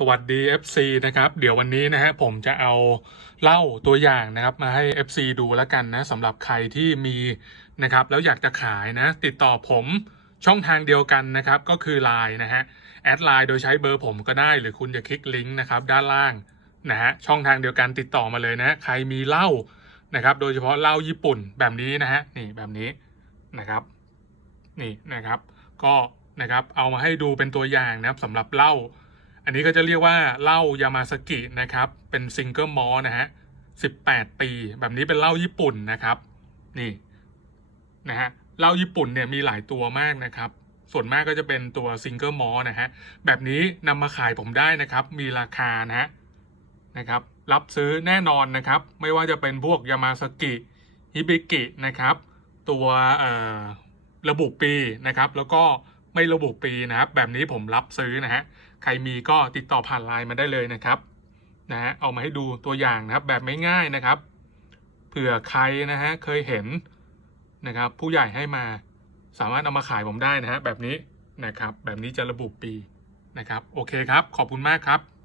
สวัสดี FC นะครับ เดี๋ยววันนี้นะฮะผมจะเอาเหล้าตัวอย่างนะครับ มาให้ FC ดูแล้วกันนะสำหรับใครที่มีนะครับ แล้วอยากจะขายนะ ติดต่อผมช่องทางเดียวกันนะครับ ก็คือ Line นะฮะแอดไลน์โดยใช้เบอร์ผมก็ได้หรือคุณจะคลิกลิงก์นะครับ ด้านล่างนะฮะช่องทางเดียวกันติดต่อมาเลยนะใครมีเหล้านะครับ โดยเฉพาะเหล้าญี่ปุ่นแบบนี้นะฮะนี่แบบนี้นะครับ นี่นะครับ ก็นะครับเอามาให้ดูเป็นตัวอย่างนะครับสำหรับเหล้า อันนี้ก็จะเรียกว่าเหล้ายามาสกินะครับ เป็นซิงเกิลมอลนะฮะ18ปี แบบนี้เป็นเหล้าญี่ปุ่นนะครับ นี่นะฮะเหล้าญี่ปุ่นเนี่ยมีหลายตัวมากนะครับ ส่วนมากก็จะเป็นตัวซิงเกิลมอลนะฮะ แบบนี้นำมาขายผมได้นะครับ มีราคานะฮะนะครับ รับซื้อแน่นอนนะครับ ไม่ว่าจะเป็นพวกยามาสกิฮิบิกินะครับ ตัวระบุปีนะครับ แล้วก็ ไม่ระบุปีนะครับ แบบนี้ผมรับซื้อนะฮะใครมีก็ติดต่อผ่านไลน์มาได้เลยนะครับนะฮะเอามาให้ดูตัวอย่างนะครับ แบบไม่ง่ายนะครับเผื่อใครนะฮะเคยเห็นนะครับ ผู้ใหญ่ให้มาสามารถเอามาขายผมได้นะฮะแบบนี้นะครับ แบบนี้จะระบุปีนะครับ โอเคครับ ขอบคุณมากครับ